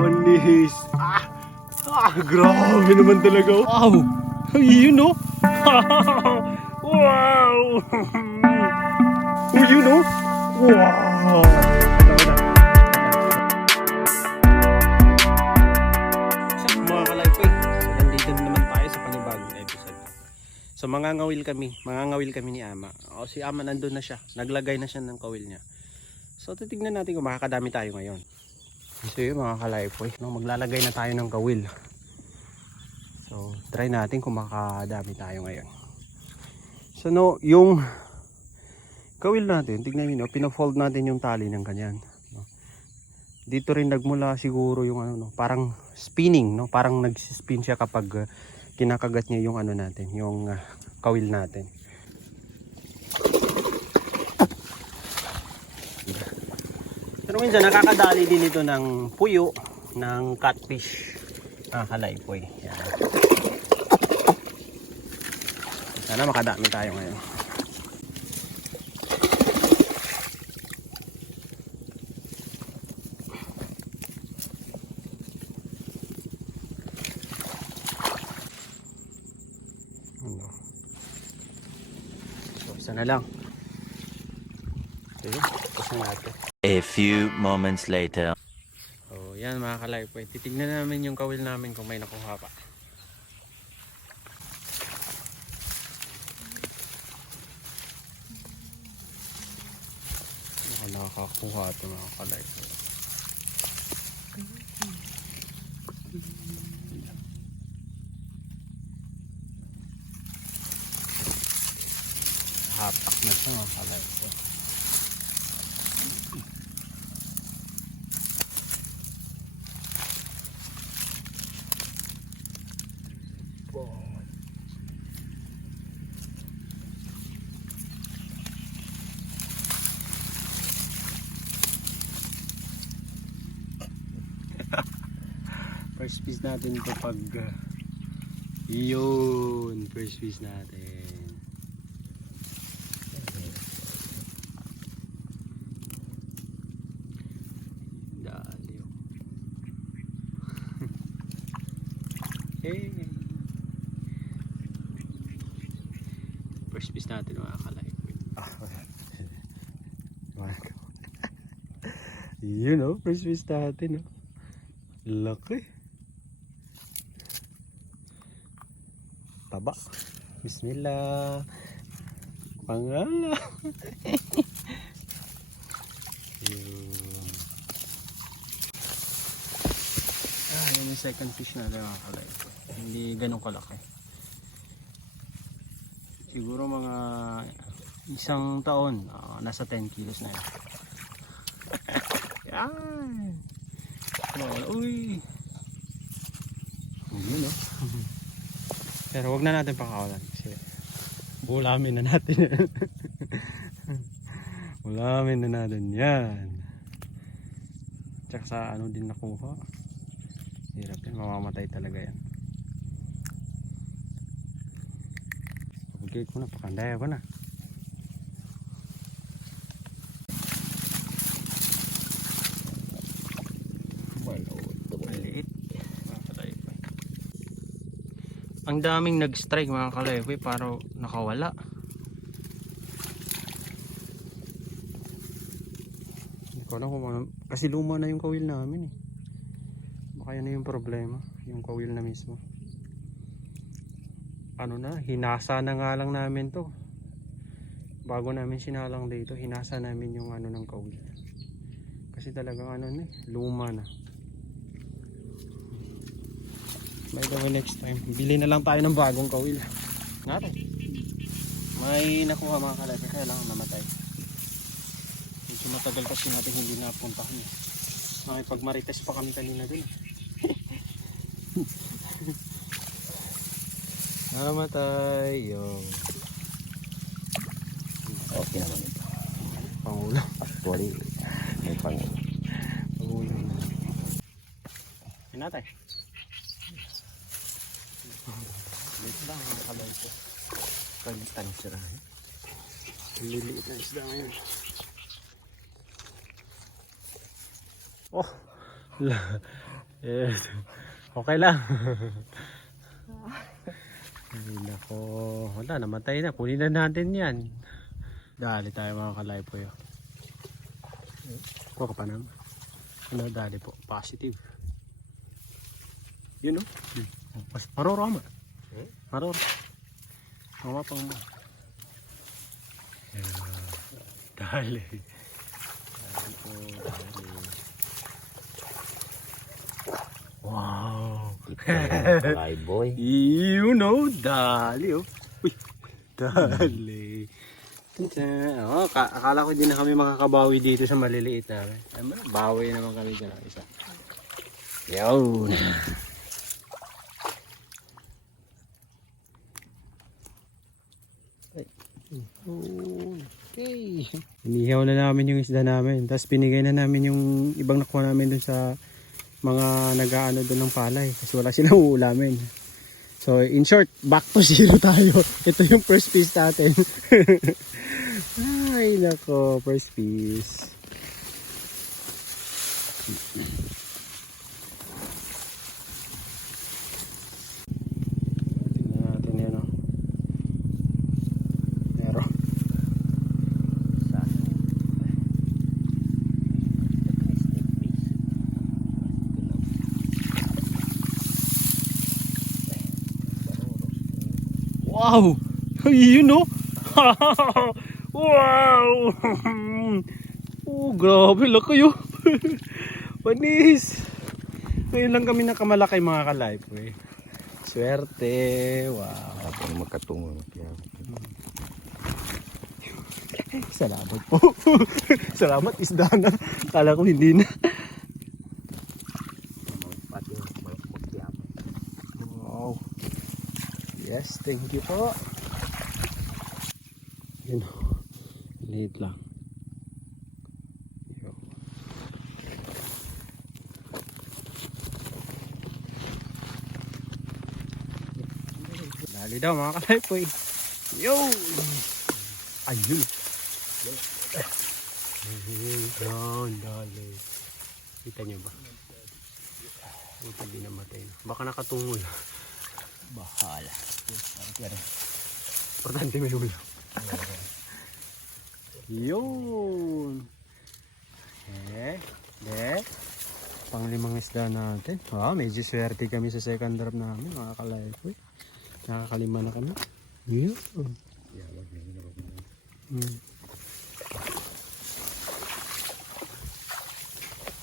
Manihis. Grabe naman talaga. Wow. You know? Wow. You know? Wow. Mga kalaypoy, so nandito na naman tayo sa panibagong episode. So mangangawil kami ni Ama. O si Ama nandun na siya, naglagay na siya ng kawil niya. So titignan natin kung makakadami tayo ngayon. So yun mga kalaypoy, no, maglalagay na tayo ng kawil. So try natin kung makakadami tayo ngayon. So no, yung kawil natin, tignan niyo, pina-fold natin yung tali ng ganyan. No? Dito rin nagmula siguro yung ano, no, parang spinning, no? Parang nag-spin siya kapag kinakagat niya yung ano natin, yung kawil natin. Pero minsan nakakadali din ito ng puyo, ng catfish, kalaypoy. Yan. Sana makadami tayo ngayon. So, isa na lang. Okay, isa natin. A few moments later. So, yan mga kalaypoy. Titignan namin yung kawil namin kung may nakuha pa. Nakakakuha ito mga kalaypoy. Hapak na ito mga kalaypoy. First piece natin ito pag yun, first piece natin. Dali. Hey. First piece natin mga kalaypoy. You know, first piece natin, no? Laki. Taba. Bismillah. Pangala. Yun. Yun yung second fish na mga kalaypoy. Hindi ganun kalaki. Siguro mga isang taon, nasa 10 kilos na yan. Yan. Uy. Yun, no? Pero wag na natin pakawalan kasi bulamin na natin. Bulamin na natin yan. Tsaka sa ano din nakuha. Hirap yan, mamamatay talaga yan. Pagkait ko na, pakandaya ko na. Maliit. Ang daming nag-strike mga kalaypoy para nakawala. Hindi ko alam kung ano, kasi luma na yung kawil namin eh. Baka yan na yung problema, yung kawil na mismo. Ano na, hinasa na nga lang namin to. Bago namin sinalang dito, hinasa namin yung ano ng kawil. Kasi talagang ano na, luma na. By the way, next time bili na lang tayo ng bagong kawil natin. May nakuha mga kalaypoy, kaya lang namatay. Medyo matagal kasi natin hindi napuntahan. Nakipagmarites pa kami kanina dun. Namatay yung Okay naman ito. pangulo. Actually, may pangulo. Pangulo. Pinatay. Dito lang mga kalaypoy. Pagtan sila. Liliit na isda ngayon. Oh, Eh, okay lang. Ay nako, wala, namatay na. Kunin na natin yan. Dali tayo mga kalaypoy. Kuha ka pa naman. Ano, dali po, positive. Yun o. Maroro ama. Maroro. Mga pang mo. Dali. Dali po, dali. Wow. Fly boy. You know, dali oh. Uy, dali. Oh, akala ko din na kami makakabawi dito sa maliliit namin. Bawi naman kami dyan ang isa. Yun. Okay. Inihaw na namin yung isda namin. Tapos pinigay na namin yung ibang nakuha namin dun sa mga nag-aano doon ng palay kasi wala silang uulamin. So in short, back to zero tayo. Ito yung first piece natin. Ay nako, first piece. Tingnan natin yan o. Meron. Wow! You know? Wow! Oh, grabe laki yun. Panis! Ngayon lang kami nakamalaki mga kalaypoy. Swerte! Wow! Habang magkatungo. Salamat po. Salamat, isda na. Kala ko hindi na. Wow! Yes, thank you po. Yun o. Liit lang. Yo. Dali daw mga kalaypoy. Yo! Ayun. Ayun, dali. Kita nyo ba? Ito di namatay na. Baka nakatungol. Bahala. Importante may ulam. Yun. Panglimang isda natin. Medyo swerte kami sa second drop namin mga kalaypoy. Nakakalima na kami. Yun.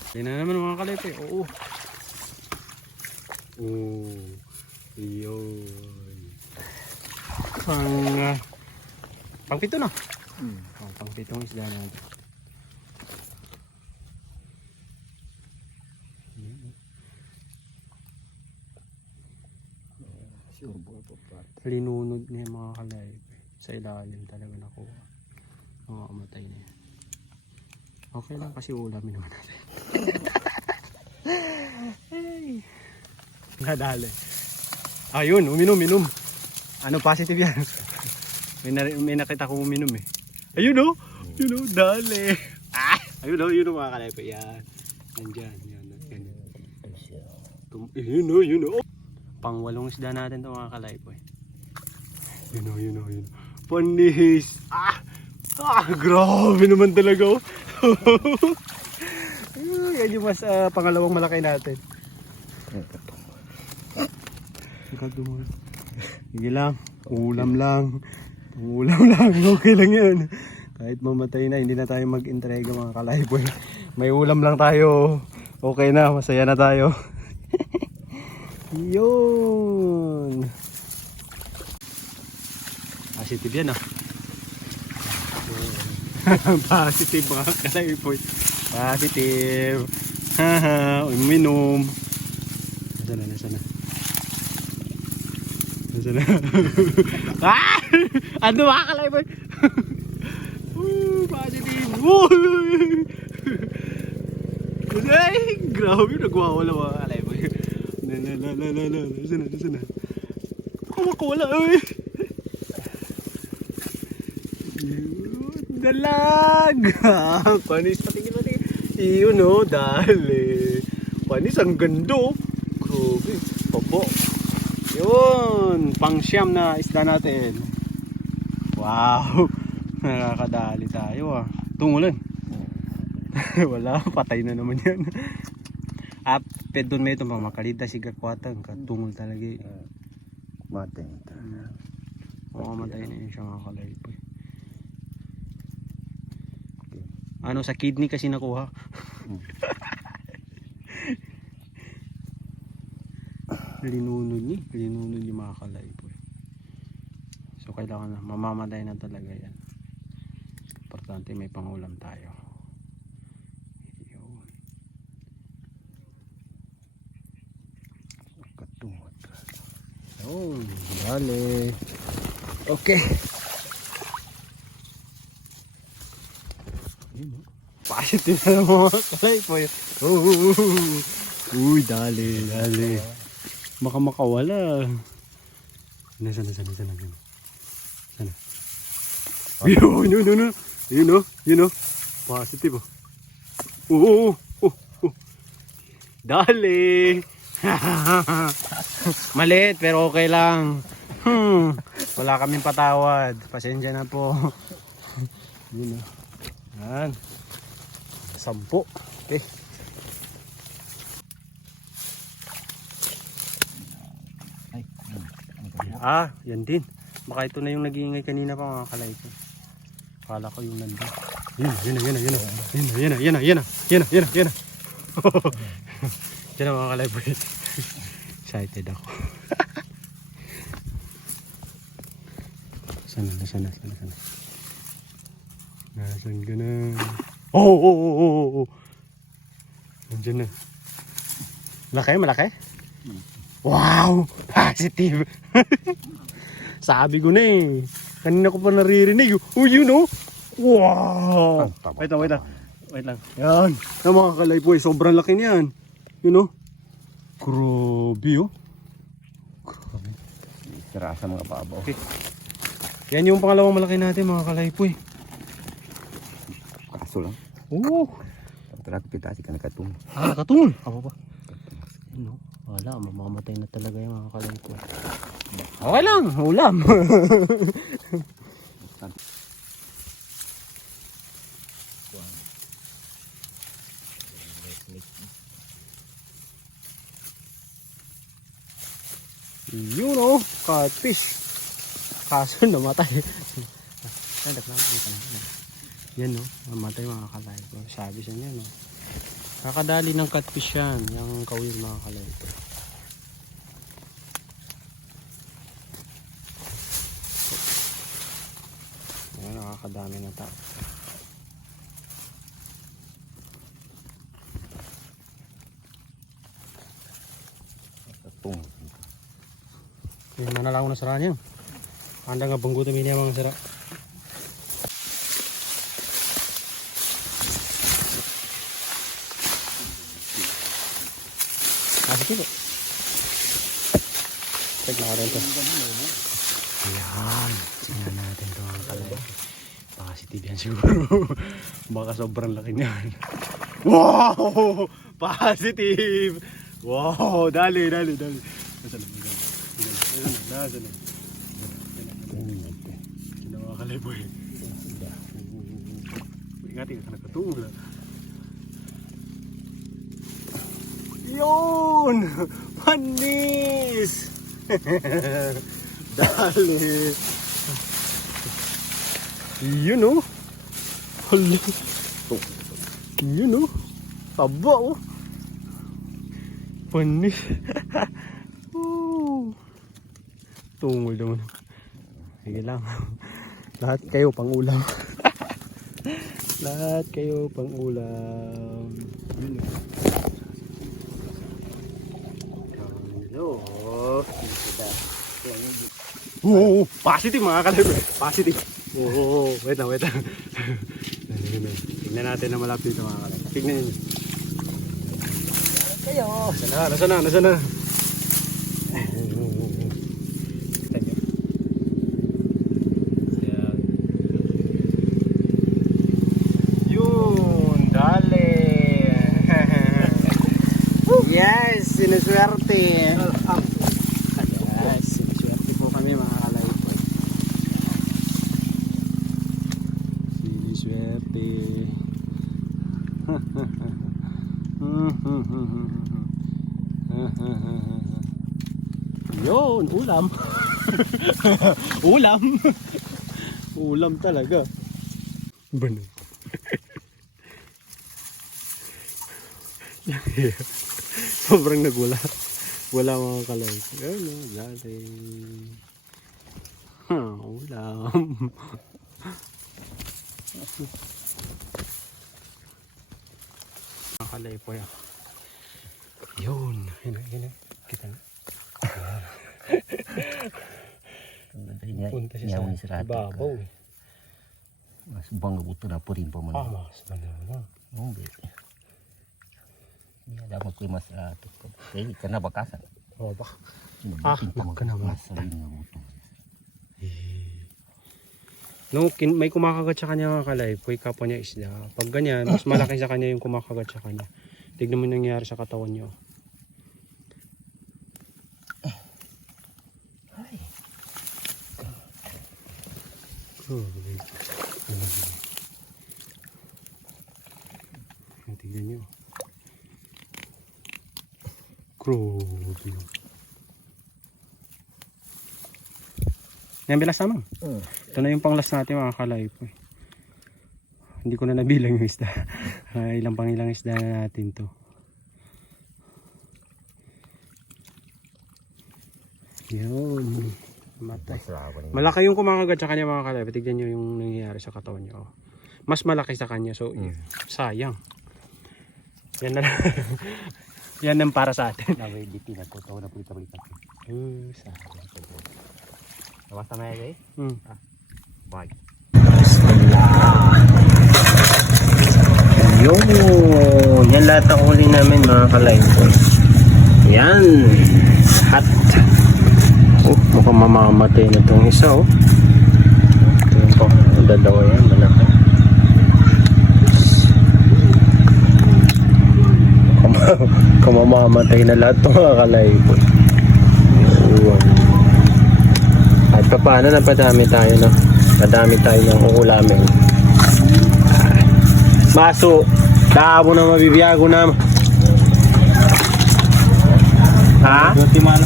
Hindi na naman mga kalaypoy. Oo. Oo. Yun. Pang pito na. Pang pitong isda natin. Linunod niya mga kalaypoy. Sa ilalim talaga nakuha. Mga kamatay na yan. Okay lang kasi ulamin naman natin. Hey. Nadali. Ayun, uminom. Ano, positive yan. May nakita kong uminom eh. Ayun o. Yun o, dali. Ayun o mga kalaypoy. Yan. Nandyan. Yun o. Pang walong isda natin ito mga kalaypoy. Yun o. Panis. Grabe naman talaga o. Yan yung mas pangalawang malaki natin. Sige lang, ulam lang. Okay lang yan. Kahit mamatay na, hindi na tayo mag-entrega mga kalaypoy. May ulam lang tayo. Okay na, masaya na tayo. Yun. Positive yan ah. Positive mga kalaypoy. Positive. Haha, uminom. Nasaan na? Ano mga kalaypoy? Positive. Ay, grabe, nagwawala mga kalaypoy. Nasaan na? Kumakawala eh. Dalag. Panis, patingin. Iyon o, dali. Panis, ang gando. Grabe. Pabo. Yun. Pang-siyam na isda natin. Wow. Nakakadali tayo ah. Tungulan. Wala. Patay na naman yan. Pedon may ito makalita si Gakwatang. Katungol talaga eh. Matay ito. Mamatay na yun siya mga kalaypo. Ano, sa kidney kasi nakuha. Linunod yung mga kalaypo. So kailangan na, mamamatay na talaga yan. Importante may pangulam tayo. Yun. Katungod. Oh, dali. Okay. Positive na mga kalaypo. Uy, dali. Baka makawala. Sana. Yun o. Positive oh. Dali. Maliit pero okay lang. Wala kaming patawad. Pasensya na po. Yun o. Yan. 10. Okay. Yan din. Baka ito na yung nag-iingay kanina pa mga kalaypo. Akala ko yung nandun. Yan na. Yan na mga kalaypo. Excited ako. Sana. Nasaan ka na? Oh. Nandiyan na. Malaki? Wow! Positive! Sabi ko na eh. Kanina ko pa naririnig. Yun oh! Wow! Wait lang. Yan. Yung mga kalaypo eh. Sobrang laki niyan. Yun oh. Grabe oh. Grabe. Sira sa mga babaw. Okay. Yan yung pangalawang malaki natin mga kalaypo eh. Kaso lang. Oo. Talaga kita si kanakatung. Katungon. Apa pa? Ano? Wala, mamamatay na talaga yung mga kalaypo. Okay lang, ulam. Yun oh, catfish. Kaso namatay. Yan oh, namatay mga kalaypo. Sabi siya niya no. Kakadali ng catfish yan, yung kawil mga kalaypo. Ayan, nakakadami na tao. Katungod. Yung manalaw na sara niya. Anda nga banggutan ini mga sara. Sige. Check na rin ito. Ayan. Tingnan natin ito ang kalay. Positive yan siguro. Baka sobrang laki niyan. Wow! Positive! Wow! Dali. Nasa na. Mga kalay po eh. Ingatin ka nagkatula. Yun! Panis! Dali! Yun oh! Hala! Yun oh! Taba oh! Panis! Tungol naman. Sige lang. Lahat kayo pang ulam. Lahat kayo pang ulam. Yun oh! Oo, positive mga kalibro. Positive. Oo, wait lang. Tignan natin na malapit ito mga kalibro. Tignan nyo. Kayo. Nasa na. Yun, dali. siniswerte. Yes, siniswerte po kami mga kalaypoy. Siniswerte. Yun, ulam. Ulam. Ulam talaga. Bano. Sobrang nagwala. Wala mga kalay. Ano, galing. Ulam. Mga kalay po yan. Yun. Yun. Kita na. Punta siya sa ibabaw. Mas bangga buto na po rin po man. Mas banana. Oh, baby. Hindi ada mo kuy mas rato ko. Kaya ka na bakasan. Oh, ba? Wag ka na ba? Masarin na buto. No, may kumakagat sa kanya mga kalaypoy, kapwa niya isda. Pag ganyan, mas malaki sa kanya yung kumakagat sa kanya. Tignan mo yung nangyayari sa katawan niyo. Tignan nyo. Grabe. Yan, bilas naman. Ito na yung panglas natin mga kalaypoy. Hindi ko na nabilang yung isda. Ilang isda na natin to. Yun. Matay. Malaki yung kumakagat sa kanya mga kalaypoy. Tignan nyo yung nangyayari sa katawan nyo. Mas malaki sa kanya. So, sayang. Yan na lang. Yan ang para sa atin. Nabay-diti na po. Tawa na po balikan. Sayang. Basta na yan eh. Bye. Yun. Yan lahat ang huli namin mga kalaypoy. Yan. Hot. Mukhang mamamatay na itong isa oh. Ito yung pang dalawa yan. Malaki. Mamamatay na lahat itong mga kalaypoy. Yun. At paano napadami tayo no? Padami tayo ng uulamin. Maso, dabo na mabibiyago na. Ha? 20 man.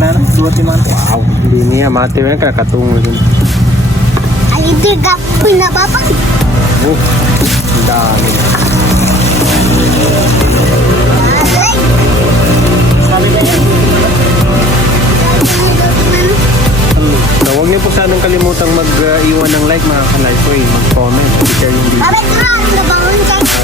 Meron 20 man. Wow, hindi niya mati na kakatungo dun. Ay, hindi ka pinababag. Ang dami. Sabi ka yan. So, huwag niyo po sanang kalimutang mag-iwan ng like mga kalaypoy, mag-comment, share yung video. Babay ka, nabangon ka. So,